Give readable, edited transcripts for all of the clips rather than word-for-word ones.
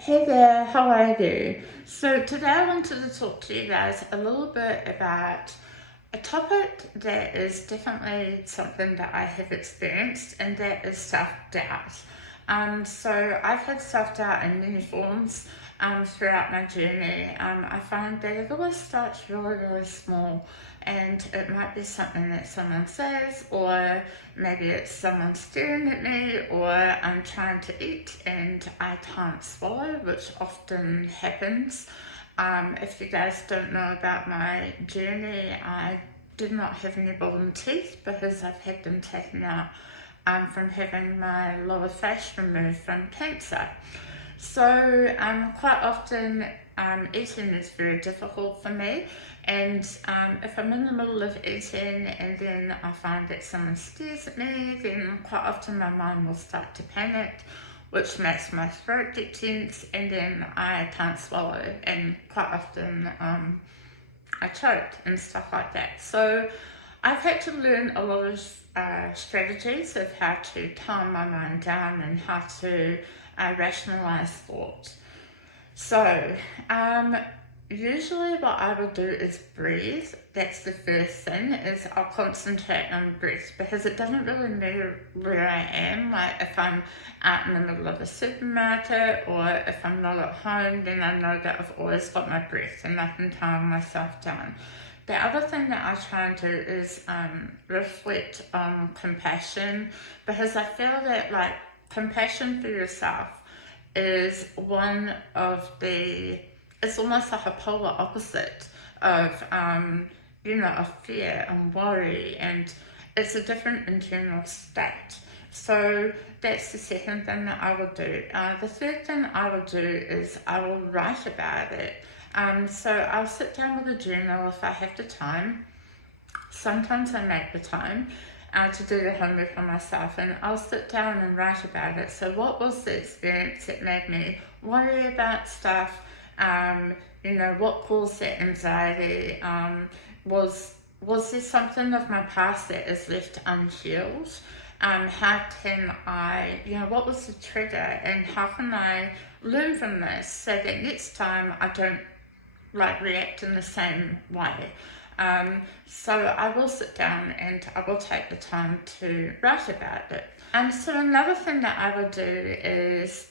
Hey there, how are you? So today I wanted to talk to you guys a little bit about a topic that is definitely something that I have experienced, and that is self-doubt. So I've had self-doubt in many forms throughout my journey. I find that it always starts really, really small, and it might be something that someone says, or maybe it's someone staring at me, or I'm trying to eat and I can't swallow, which often happens. If you guys don't know about my journey, I did not have any bottom teeth because I've had them taken out from having my lower face removed from cancer. So quite often eating is very difficult for me, and if I'm in the middle of eating and then I find that someone stares at me, then quite often my mind will start to panic, which makes my throat get tense, and then I can't swallow, and quite often I choke and stuff like that. So I've had to learn a lot of strategies of how to calm my mind down and how to rationalize thought. So, usually what I will do is breathe. That's the first thing, is I'll concentrate on breath, because it doesn't really matter where I am. Like if I'm out in the middle of a supermarket, or if I'm not at home, then I know that I've always got my breath and I can calm myself down. The other thing that I try and do is reflect on compassion, because I feel that like compassion for yourself is one of the, it's almost like a polar opposite of, of fear and worry, and it's a different internal state. So that's the second thing that I will do. The third thing I will do is I will write about it. So I'll sit down with a journal if I have the time. Sometimes I make the time to do the homework on myself, and I'll sit down and write about it. So what was the experience that made me worry about stuff? What caused that anxiety? Was there something of my past that is left unhealed? How can I, what was the trigger, and how can I learn from this so that next time I don't react in the same way? So I will sit down and I will take the time to write about it. So another thing that I will do is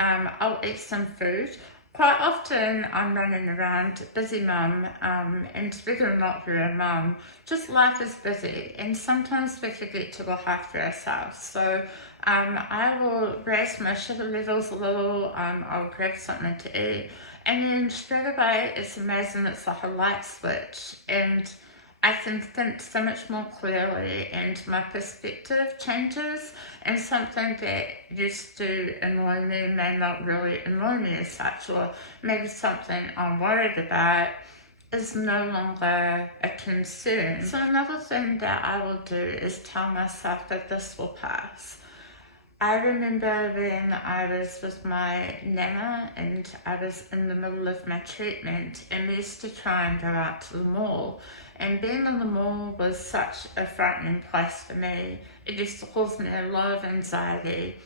I'll eat some food. Quite often I'm running around busy mum, and whether or not you're a mum, just life is busy, and sometimes we forget to look after ourselves. So I will raise my sugar levels a little, I'll grab something to eat, and then straight away it's amazing, it's like a light switch, and I can think so much more clearly, and my perspective changes, and something that used to annoy me may not really annoy me as such, or maybe something I'm worried about is no longer a concern. So another thing that I will do is tell myself that this will pass. I remember when I was with my nana and I was in the middle of my treatment, and we used to try and go out to the mall, and being in the mall was such a frightening place for me. It used to cause me a lot of anxiety.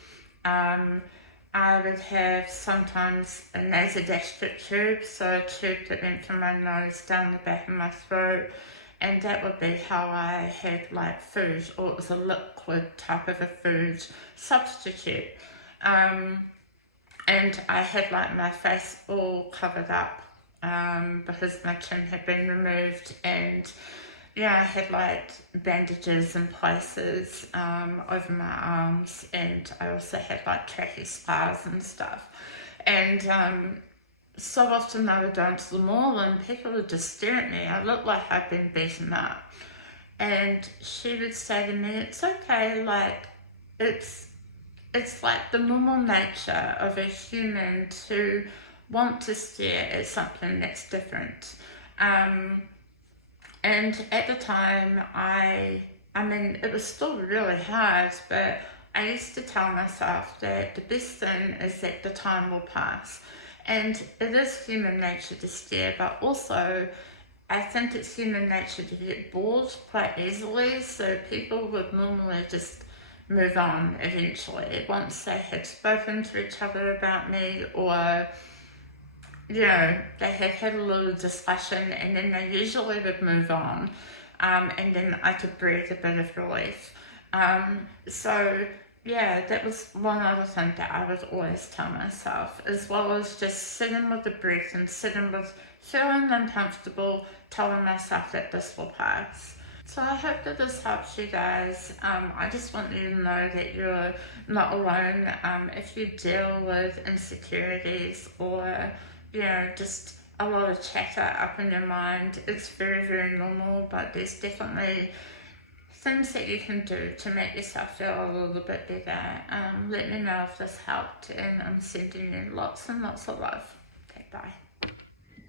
I would have sometimes a nasogastric tube, so a tube that went from my nose down the back of my throat, and that would be how I had food, or it was a liquid type of a food substitute. And I had my face all covered up because my chin had been removed, and I had bandages in places over my arms, and I also had trachy scars and stuff. And so often I would go into the mall and people would just stare at me. I looked like I'd been beaten up. And she would say to me, it's okay, it's like the normal nature of a human to want to stare at something that's different. And at the time, it was still really hard, but I used to tell myself that the best thing is that the time will pass. And it is human nature to stare, but also I think it's human nature to get bored quite easily. So people would normally just move on eventually once they had spoken to each other about me, or they had had a little discussion, and then they usually would move on, and then I could breathe a bit of relief. So yeah, that was one other thing that I would always tell myself, as well as just sitting with the breath and sitting with feeling uncomfortable, telling myself that this will pass. So I hope that this helps you guys. I just want you to know that you're not alone. If you deal with insecurities or, just a lot of chatter up in your mind, it's very, very normal, but there's definitely things that you can do to make yourself feel a little bit better. Let me know if this helped, and I'm sending you lots and lots of love. Okay, bye.